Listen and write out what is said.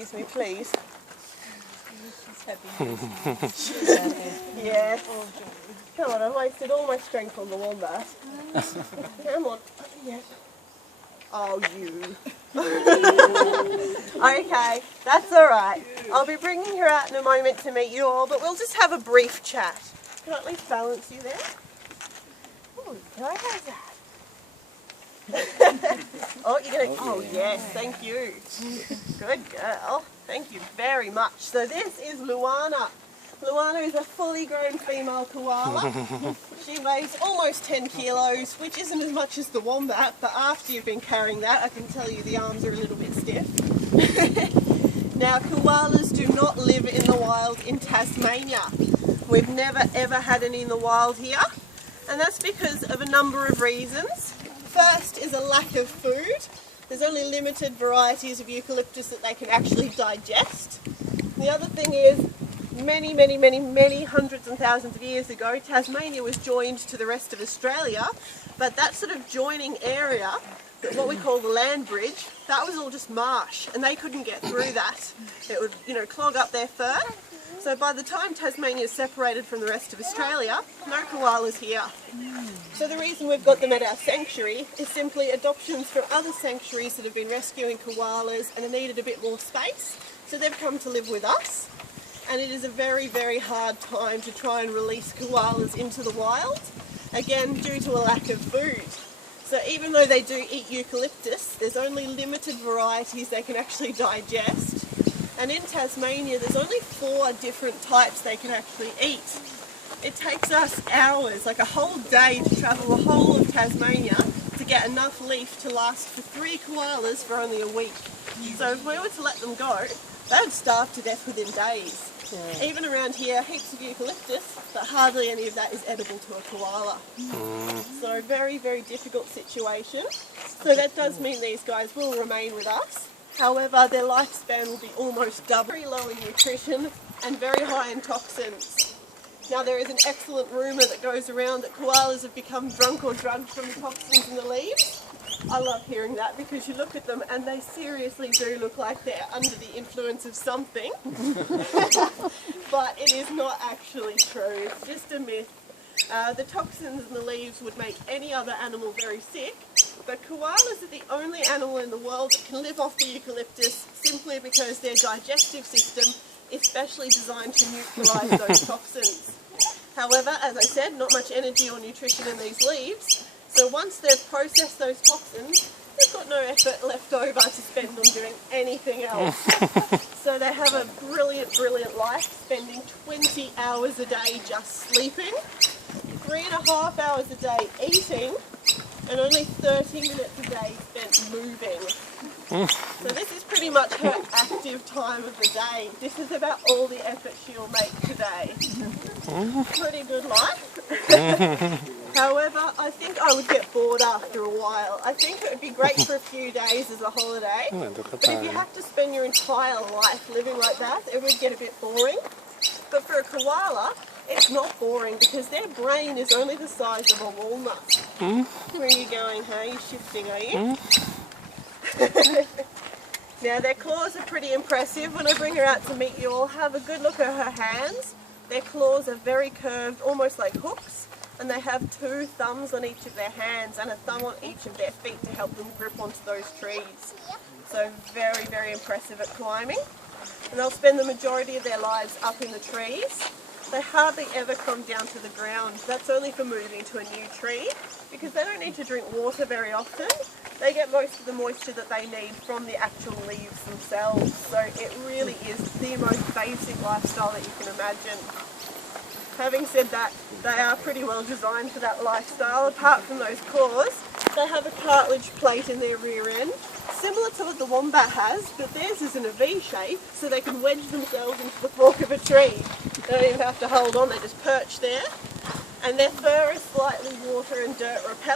Excuse me, please. She's happy. Yes. Come on, I've wasted all my strength on the wombat. Come on. Yes. Oh, you. Okay, that's all right. I'll be bringing her out in a moment to meet you all, but we'll just have a brief chat. Can I at least balance you there? Oh, can I have that? Oh, you're going to... Oh, yes, thank you. Good girl. Thank you very much. So this is Luana. Luana is a fully grown female koala. She weighs almost 10 kilos, which isn't as much as the wombat, but after you've been carrying that, I can tell you the arms are a little bit stiff. Now, koalas do not live in the wild in Tasmania. We've never ever had any in the wild here, and that's because of a number of reasons. First is a lack of food. There's only limited varieties of eucalyptus that they can actually digest. The other thing is, many hundreds and thousands of years ago, Tasmania was joined to the rest of Australia, but that sort of joining area, what we call the land bridge, that was all just marsh, and they couldn't get through that. It would, clog up their fur. So by the time Tasmania is separated from the rest of Australia, no koalas here. So the reason we've got them at our sanctuary is simply adoptions from other sanctuaries that have been rescuing koalas and have needed a bit more space. So they've come to live with us. And it is a very hard time to try and release koalas into the wild, again due to a lack of food. So even though they do eat eucalyptus, there's only limited varieties they can actually digest. And in Tasmania there's only 4 different types they can actually eat. It takes us hours, like a whole day, to travel the whole of Tasmania to get enough leaf to last for 3 koalas for only a week. So if we were to let them go, they would starve to death within days. Yeah. Even around here, heaps of eucalyptus, but hardly any of that is edible to a koala. So very difficult situation. So that does mean these guys will remain with us. However, their lifespan will be almost double. Very low in nutrition and very high in toxins. Now there is an excellent rumour that goes around that koalas have become drunk or drugged from the toxins in the leaves. I love hearing that because you look at them and they seriously do look like they're under the influence of something. But it is not actually true, it's just a myth. The toxins in the leaves would make any other animal very sick, but koalas are the only animal in the world that can live off the eucalyptus simply because their digestive system is specially designed to neutralise those toxins. However, as I said, not much energy or nutrition in these leaves. So once they've processed those toxins, they've got no effort left over to spend on doing anything else. So they have a brilliant life, spending 20 hours a day just sleeping, 3.5 hours a day eating, and only 30 minutes a day spent moving. So this is pretty much her active time of the day. This is about all the effort she'll make today. Pretty good life. However, I think I would get bored after a while. I think it would be great for a few days as a holiday, but if you have to spend your entire life living like that, it would get a bit boring. But for a koala, it's not boring because their brain is only the size of a walnut. Where are you going, huh? You're shifting, are you? Now their claws are pretty impressive. When I bring her out to meet you all, have a good look at her hands. Their claws are very curved, almost like hooks, and they have 2 thumbs on each of their hands and a thumb on each of their feet to help them grip onto those trees. So very impressive at climbing. And they'll spend the majority of their lives up in the trees. They hardly ever come down to the ground. That's only for moving to a new tree because they don't need to drink water very often. They get most of the moisture that they need from the actual leaves themselves. So it really is the most basic lifestyle that you can imagine. Having said that, they are pretty well designed for that lifestyle. Apart from those claws, they have a cartilage plate in their rear end, similar to what the wombat has, but theirs is in a V shape, so they can wedge themselves into the fork of a tree. They don't even have to hold on, they just perch there. And their fur is slightly water and dirt repellent.